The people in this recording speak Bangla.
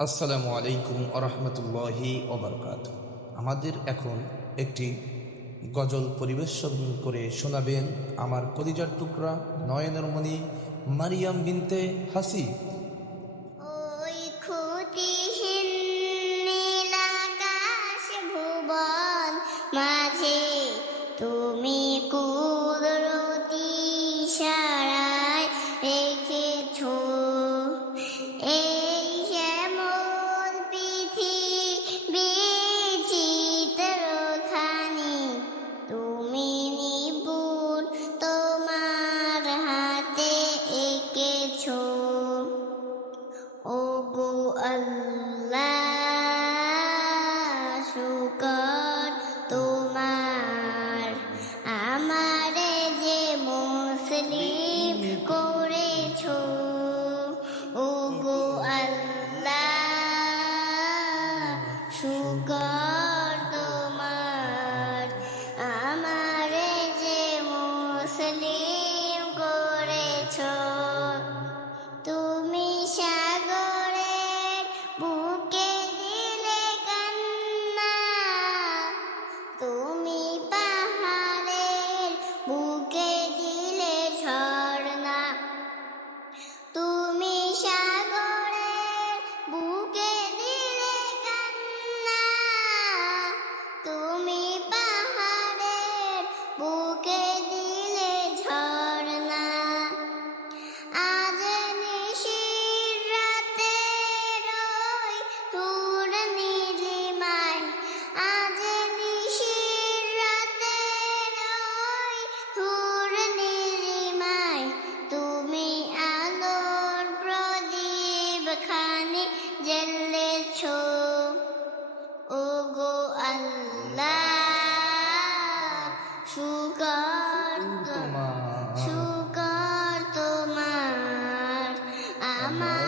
আসসালামু আলাইকুম আরহামতুল্লাহি ওবরকাত। আমাদের এখন একটি গজল পরিবেশন করে শোনাবেন আমার কলিজার টুকরা নয়নের মণি মারিয়াম বিনতে হাসি। ওই খুঁটিহীন নীল আকাশ ভুবন মাঝে তুমি কুদরতি ইশারায় রেখেছো এই শ্যামল পৃথিবী চিত্রখানি। তুমি নিপুণ তোমার হাতে এঁকেছো। ওগো আল্লাহ, শুকর তোমার, আমারে যে মুসলিম করেছো। ওগো আল্লাহ, শুকর তোমার, আমারে যে মুসলিম করেছো। তুমি সাগরের বুকে দিলে কান্না, তুমি পাহাড়ের বুকে দিলে ঝর্ণা। তুমি সাগরের বুকে দিলে কান্না, তুমি পাহাড়ের বুকে দিলে ঝর্ণা। আজ নিশির রাতে রই তোর নীলিমায়, আজ নিশির রাতে রই তোর নীলিমায়। তুমি আলোর প্রদীপ খানি জ্বেলেছো। ওগো আল্লাহ, শুকর তোমার শুকর তোমার, আমার